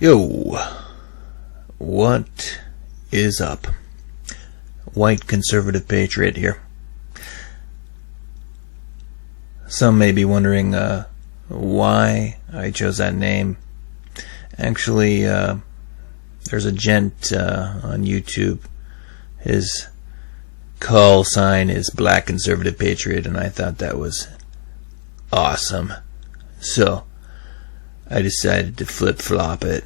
Yo, what is up? White conservative patriot here. Some may be wondering why I chose that name. Actually, there's a gent on YouTube. His call sign is Black Conservative Patriot, and I thought that was awesome. So I decided to flip-flop it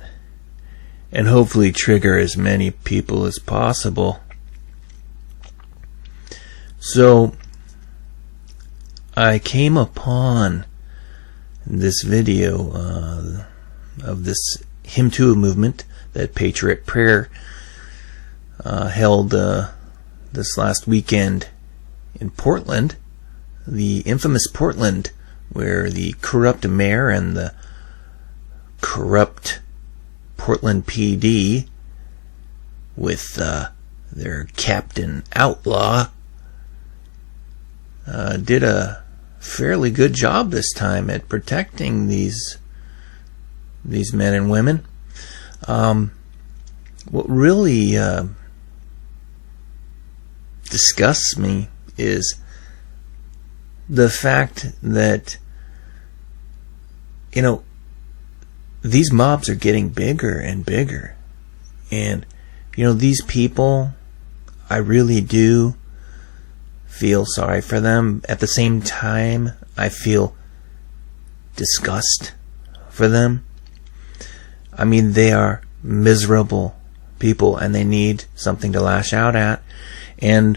and hopefully trigger as many people as possible. So I came upon this video of this Hymn to a movement that Patriot Prayer held this last weekend in Portland, the infamous Portland, where the corrupt mayor and the corrupt Portland PD with their Captain Outlaw did a fairly good job this time at protecting these men and women. What really disgusts me is the fact that, you know, these mobs are getting bigger and bigger. And, you know, these people, I really do feel sorry for them. At the same time, I feel disgust for them. I mean, they are miserable people and they need something to lash out at. And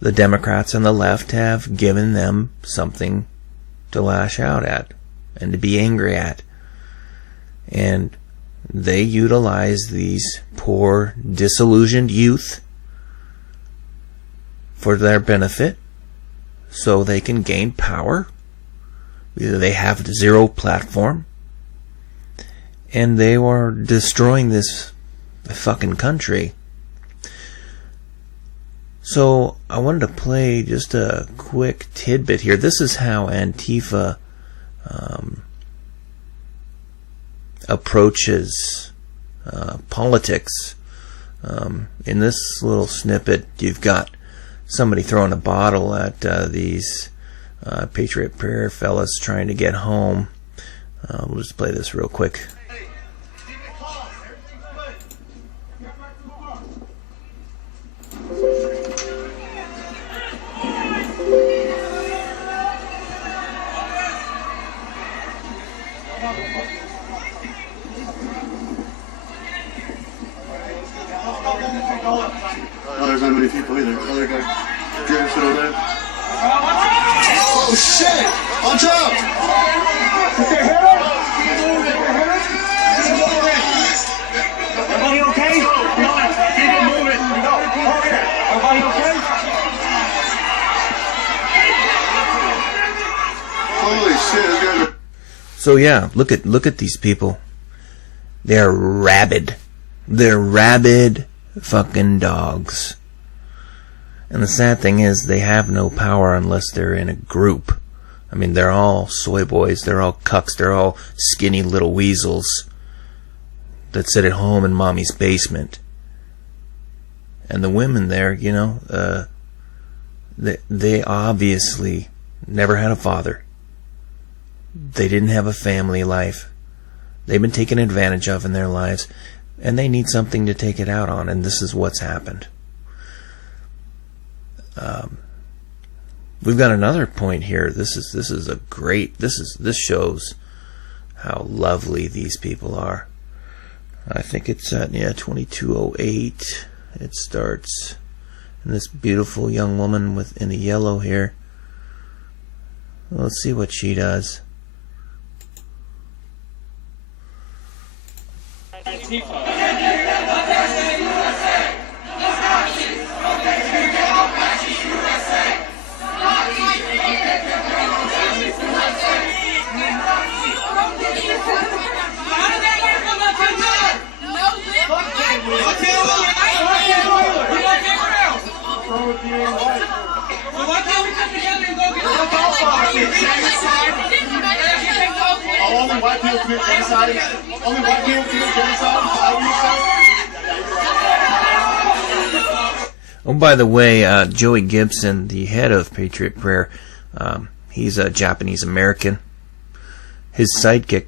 the Democrats on the left have given them something to lash out at and to be angry at. And they utilize these poor, disillusioned youth for their benefit so they can gain power. Either they have zero platform and they are destroying this fucking country. So I wanted to play just a quick tidbit here. This is how Antifa approaches politics. In this little snippet, you've got somebody throwing a bottle at these Patriot Prayer fellas trying to get home. We'll just play this real quick. There's not many people either. Other guy, Jerry still there. Oh shit! Watch out! Everybody okay? No, keep it moving. Everybody okay? Holy shit! This guy's... So yeah, look at these people. They're rabid. They're rabid fucking dogs. And the sad thing is they have no power unless they're in a group. I mean, they're all soy boys, they're all cucks, they're all skinny little weasels that sit at home in mommy's basement. And the women there, you know, they obviously never had a father. They didn't have a family life. They've been taken advantage of in their lives. And they need something to take it out on, and this is what's happened. We've got another point here. This shows how lovely these people are. I think it's at 22:08. It starts, and this beautiful young woman in the yellow here. Let's see what she does. Antifa. Only white people commit genocide? Only white people commit genocide? Oh, by the way, Joey Gibson, the head of Patriot Prayer, he's a Japanese American. His sidekick,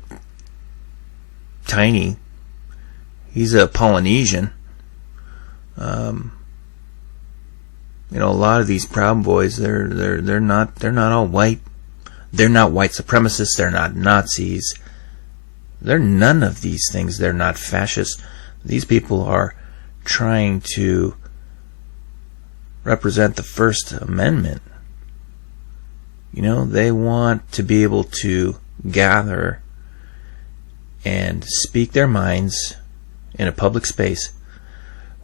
Tiny, he's a Polynesian. You know, a lot of these Proud Boys, they're not all white. They're not white supremacists. They're not Nazis. They're none of these things. They're not fascists. These people are trying to represent the First Amendment. You know, they want to be able to gather and speak their minds in a public space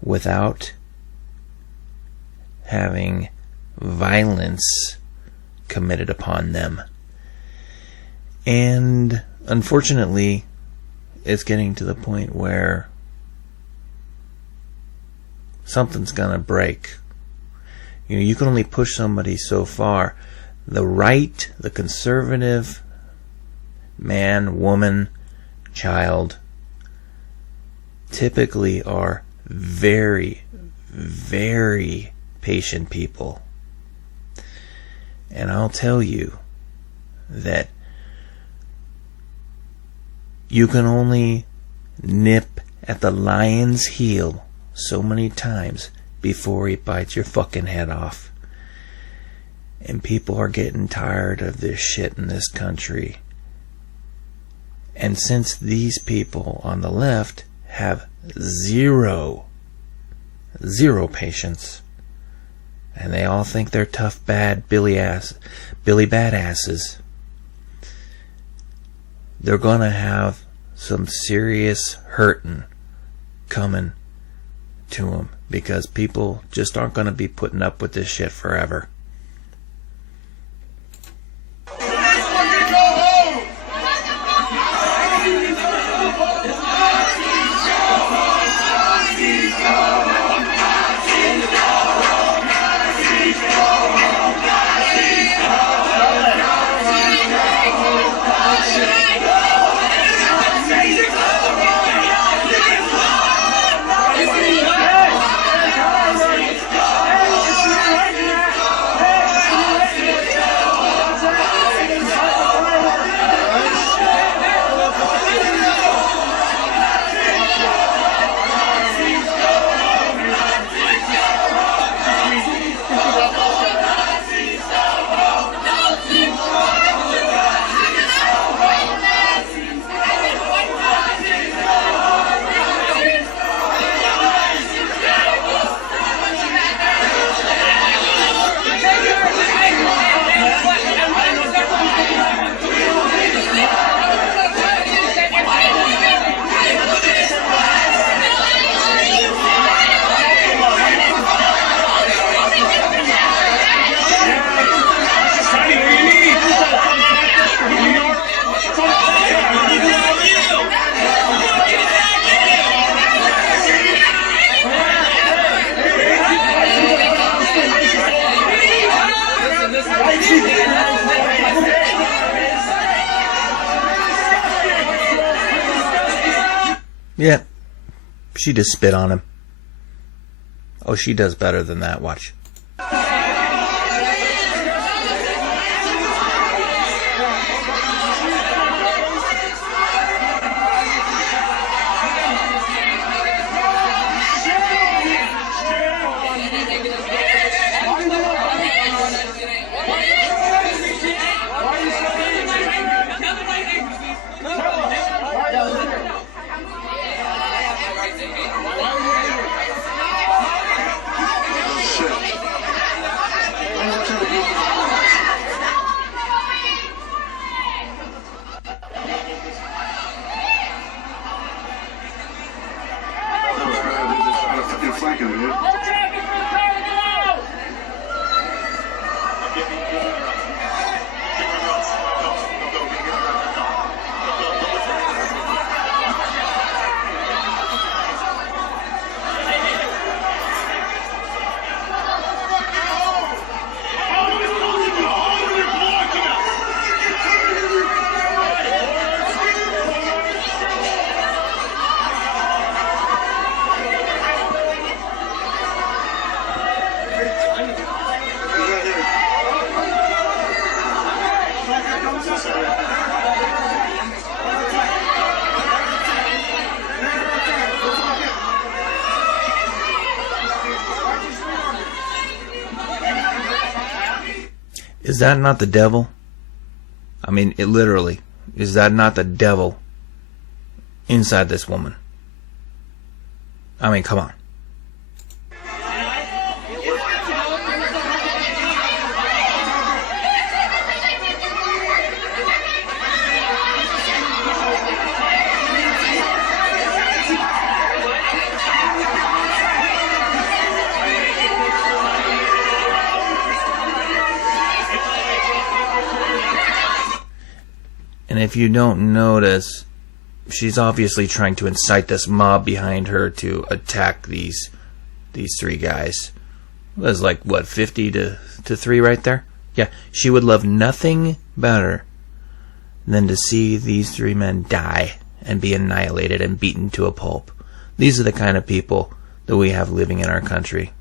without having violence committed upon them. And unfortunately, it's getting to the point where something's gonna break. You know, you can only push somebody so far. The right, the conservative man, woman, child, typically are very, very patient people. And I'll tell you that you can only nip at the lion's heel so many times before he bites your fucking head off. And people are getting tired of this shit in this country. And since these people on the left have zero patience, and they all think they're tough, bad Billy badasses, they're gonna have some serious hurting coming to them, because people just aren't gonna be putting up with this shit forever. Yeah, she just spit on him. Oh, she does better than that, watch. Shit. Is that not the devil? I mean, it literally, is that not the devil inside this woman? I mean, come on. And if you don't notice, she's obviously trying to incite this mob behind her to attack these three guys. There's like, what, 50 to 3 right there? Yeah, she would love nothing better than to see these 3 men die and be annihilated and beaten to a pulp. These are the kind of people that we have living in our country.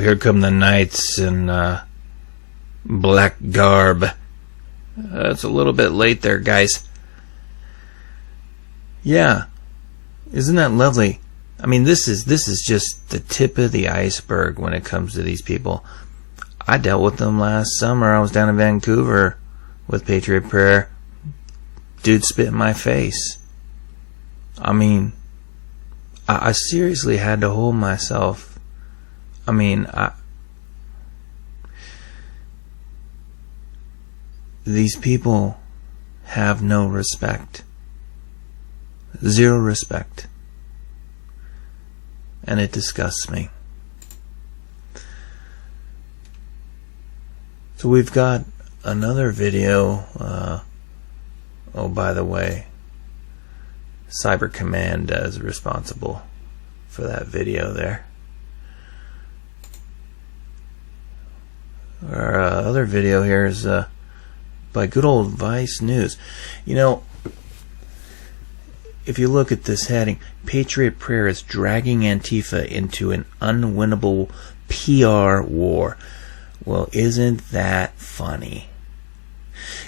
Here come the knights in black garb. It's a little bit late there, guys. Yeah, isn't that lovely? I mean, this is just the tip of the iceberg when it comes to these people. I dealt with them last summer. I was down in Vancouver with Patriot Prayer. Dude spit in my face. I mean, I seriously had to hold myself. I mean, these people have no respect. Zero respect. And it disgusts me. So we've got another video. Oh, by the way, Cyber Command is responsible for that video there. Our other video here is by good old Vice News. You know, if you look at this heading, Patriot Prayer is dragging Antifa into an unwinnable PR war. Well, isn't that funny?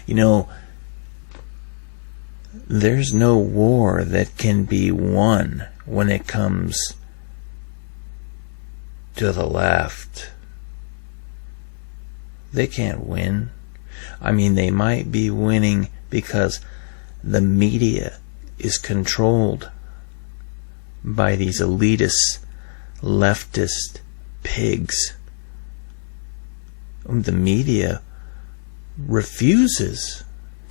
You know, there's no war that can be won when it comes to the left. They can't win. I mean, they might be winning because the media is controlled by these elitist, leftist pigs. The media refuses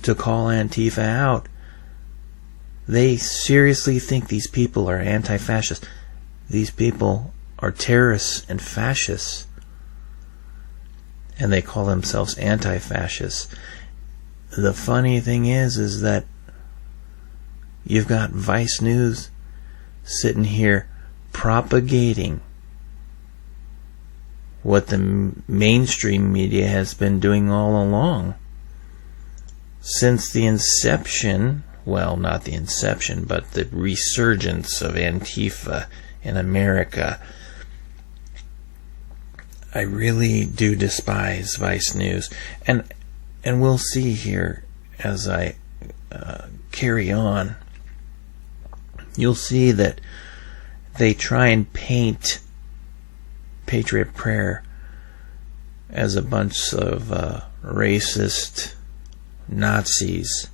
to call Antifa out. They seriously think these people are anti-fascists. These people are terrorists and fascists. And they call themselves anti-fascists. The funny thing is that you've got Vice News sitting here propagating what the mainstream media has been doing all along. Since the inception, well, not the inception, but the resurgence of Antifa in America. I really do despise Vice News, and we'll see here as I carry on. You'll see that they try and paint Patriot Prayer as a bunch of racist Nazis,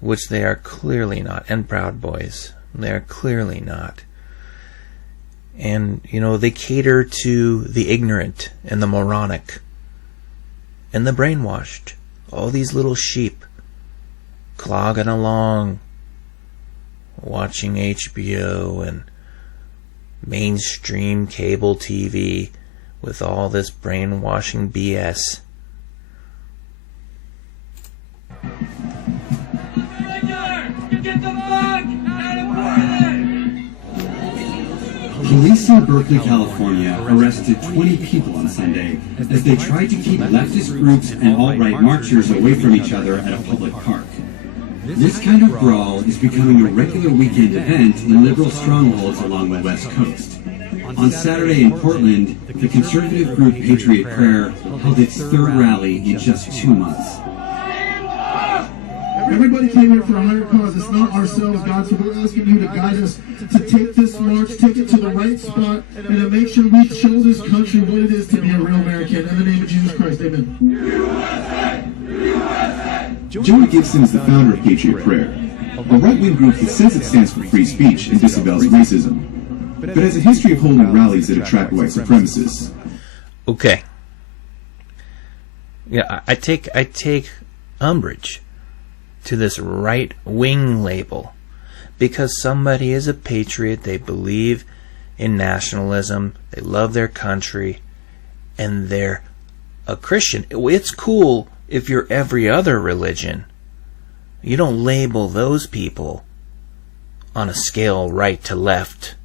which they are clearly not, and Proud Boys. They are clearly not. And, you know, they cater to the ignorant and the moronic and the brainwashed. All these little sheep clogging along, watching HBO and mainstream cable TV with all this brainwashing BS. Police in Berkeley, California arrested 20 people on Sunday as they tried to keep leftist groups and alt-right marchers away from each other at a public park. This kind of brawl is becoming a regular weekend event in liberal strongholds along the West Coast. On Saturday in Portland, the conservative group Patriot Prayer held its third rally in just 2 months. Everybody came here for a higher cause. It's not ourselves, God. So we're asking you to guide us to take this march, take it to the right spot, and to make sure we show this country what it is to be a real American. In the name of Jesus Christ, amen. Joey Gibson is the founder of Patriot Prayer, a right-wing group that says it stands for free speech and disavows racism, but has a history of holding rallies that attract white supremacists. Okay. Yeah, I take umbrage to this right-wing label because somebody is a patriot, they believe in nationalism, they love their country, and they're a Christian. It's cool if you're every other religion. You don't label those people on a scale right to left.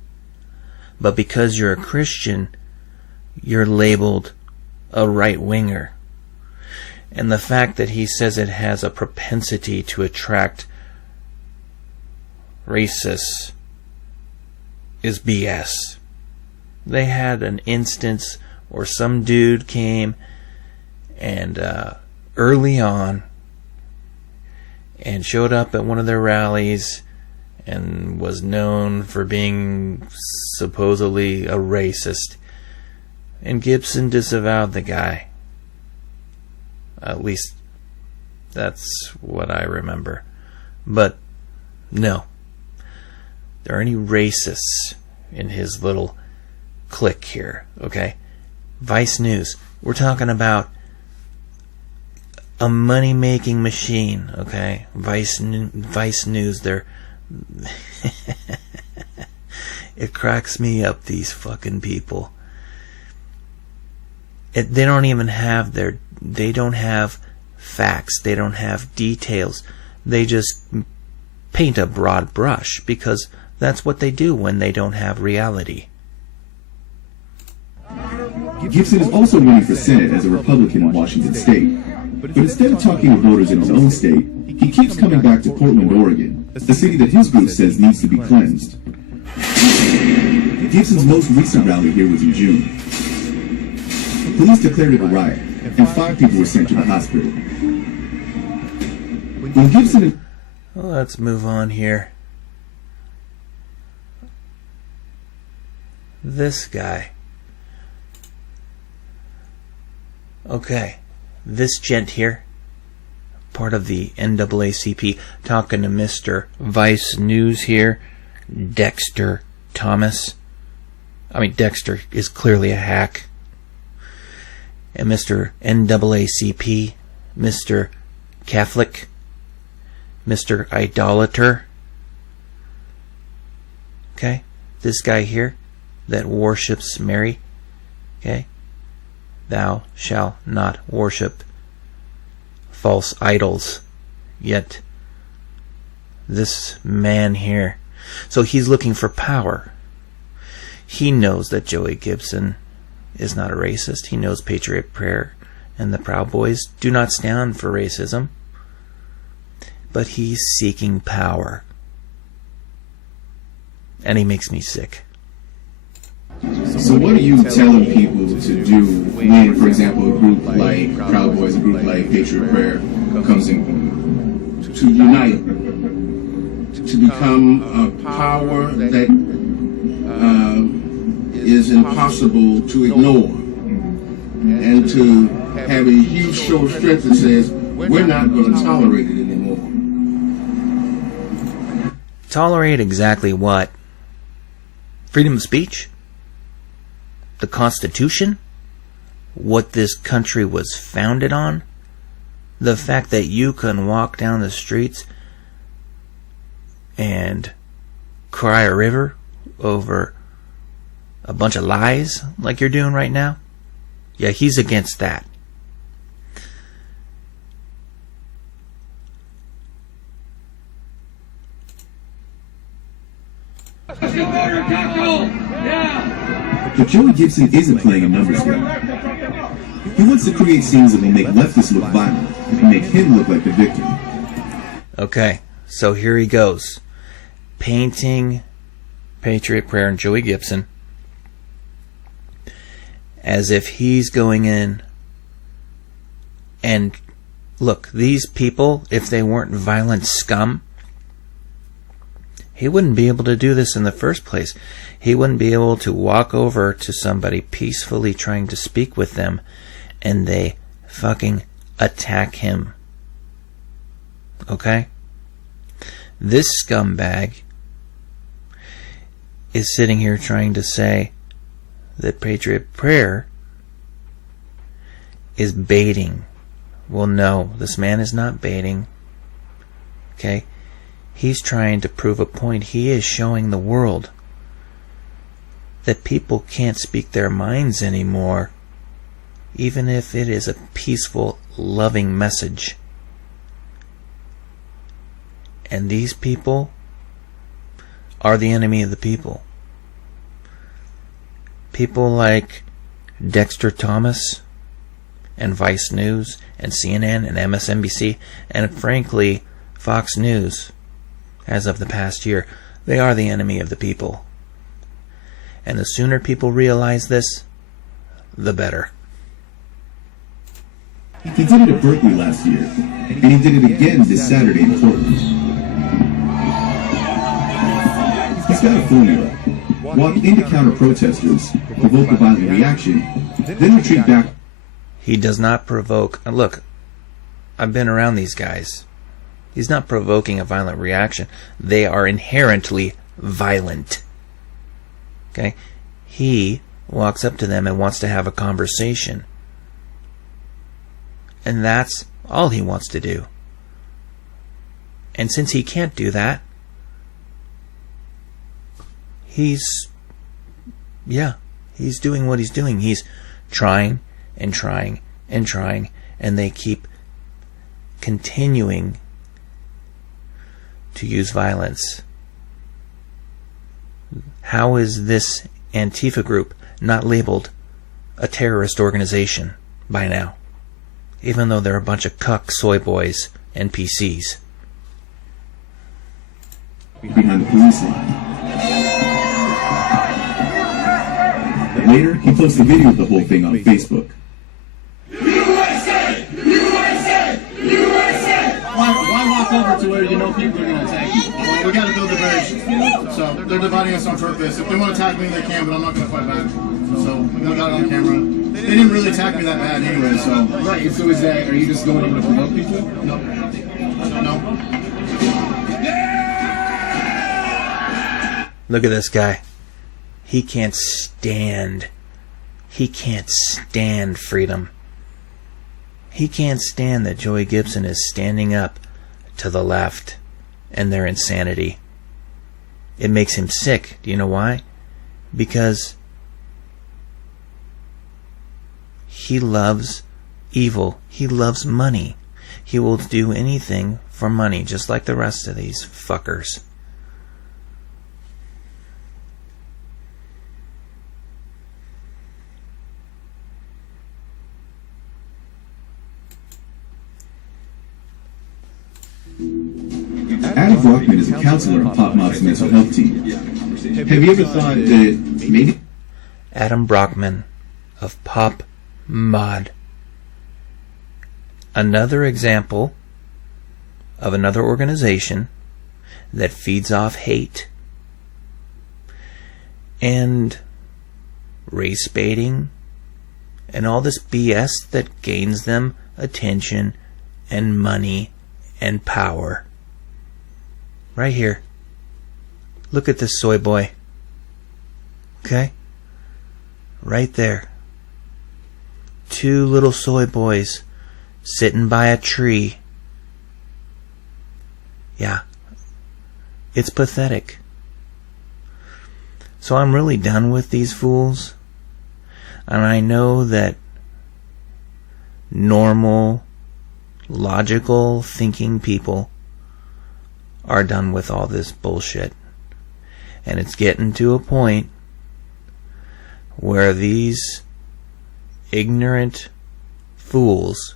But because you're a Christian, you're labeled a right-winger. And the fact that he says it has a propensity to attract racists is BS. They had an instance where some dude came and early on and showed up at one of their rallies and was known for being supposedly a racist. And Gibson disavowed the guy. At least that's what I remember. But no, there are any racists in his little clique here, okay? Vice News, we're talking about a money-making machine, okay? Vice News, they're... It cracks me up, these fucking people. They don't even have they don't have facts, they don't have details. They just paint a broad brush because that's what they do when they don't have reality. Gibson is also running for Senate as a Republican in Washington State. But instead of talking to voters in his own state, he keeps coming back to Portland, Oregon, a city that his group says needs to be cleansed. Gibson's most recent rally here was in June. Police declared it a riot, and 5 people were sent to the hospital. When Gibson... Well, let's move on here. This guy. Okay, this gent here, part of the NAACP, talking to Mr. Vice News here, Dexter Thomas. I mean, Dexter is clearly a hack. And Mr. NAACP, Mr. Catholic, Mr. Idolater. Okay, this guy here that worships Mary. Okay, thou shalt not worship false idols. Yet this man here, so he's looking for power. He knows that Joey Gibson is not a racist. He knows Patriot Prayer and the Proud Boys do not stand for racism. But he's seeking power. And he makes me sick. So what are you telling people to do when, for example, a group like Proud Boys, a group like Patriot Prayer comes in to unite, to become a power that is impossible to ignore, and to have a huge show of strength that says, we're not going to tolerate it anymore. Tolerate exactly what? Freedom of speech? The Constitution? What this country was founded on? The fact that you can walk down the streets and cry a river over a bunch of lies like you're doing right now? Yeah, he's against that. But Joey Gibson isn't playing a numbers game. He wants to create scenes that will make leftists look violent and make him look like the victim. Okay, so here he goes. Painting Patriot Prayer and Joey Gibson as if he's going in and look, these people, if they weren't violent scum, he wouldn't be able to do this in the first place. He wouldn't be able to walk over to somebody peacefully trying to speak with them and they fucking attack him. Okay? This scumbag is sitting here trying to say that Patriot Prayer is baiting. Well, no, this man is not baiting. Okay? He's trying to prove a point. He is showing the world that people can't speak their minds anymore, even if it is a peaceful, loving message. And these people are the enemy of the people. People like Dexter Thomas and Vice News and CNN and MSNBC and frankly Fox News as of the past year, they are the enemy of the people. And the sooner people realize this, the better. He did it at Berkeley last year, and he did it again this Saturday in Portland. He's got a formula. Walk into counter-protesters, provoke a violent reaction, then retreat back. He does not provoke... Look, I've been around these guys. He's not provoking a violent reaction. They are inherently violent. Okay? He walks up to them and wants to have a conversation. And that's all he wants to do. And since he can't do that, he's doing what he's doing. He's trying and trying and trying, and they keep continuing to use violence. How is this Antifa group not labeled a terrorist organization by now? Even though they're a bunch of cuck soy boys and PCs. Behind the police line. Later, he posts a video of the whole thing on Facebook. USA! USA! USA! Why walk over to where you know people are going to attack you? We got to build a bridge. So they're dividing us on purpose. If they want to attack me, they can, but I'm not going to fight back. So we got it on camera. They didn't really attack me that bad anyway, so... Right, so is that, are you just going in to provoke people? No. No. Look at this guy. He can't stand freedom. He can't stand that Joey Gibson is standing up to the left and their insanity. It makes him sick. Do you know why? Because he loves evil. He loves money. He will do anything for money, just like the rest of these fuckers. Adam Brockman is a counselor on Pop Mob's mental health team. Have you ever thought that maybe... Adam Brockman of Pop Mod. Another example of another organization that feeds off hate and race baiting and all this BS that gains them attention and money and power. Right here. Look at this soy boy. Okay? Right there. 2 little soy boys sitting by a tree. Yeah. It's pathetic. So I'm really done with these fools. And I know that normal, logical thinking people are done with all this bullshit. And it's getting to a point where these ignorant fools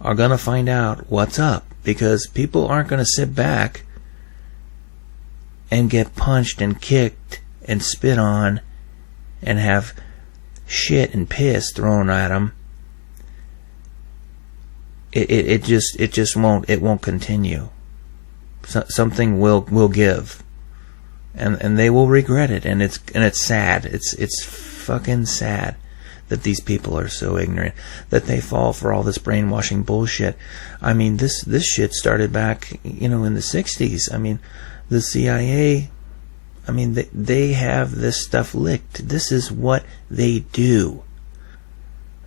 are going to find out what's up, because people aren't going to sit back and get punched and kicked and spit on and have shit and piss thrown at them. It just won't continue. Something will give, and they will regret it, and it's sad. It's fucking sad that these people are so ignorant, that they fall for all this brainwashing bullshit. I mean, this shit started back, in the 60s. I mean, the CIA, they have this stuff licked. This is what they do.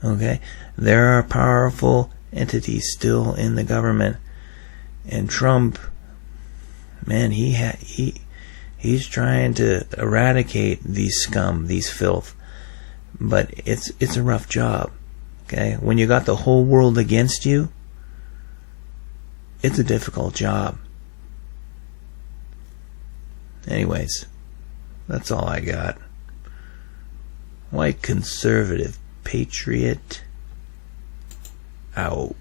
Okay? There are powerful entities still in the government, and Trump, man, he's trying to eradicate these scum, these filth, but it's a rough job. Okay, when you got the whole world against you, it's a difficult job. Anyways, that's all I got. White conservative patriot out.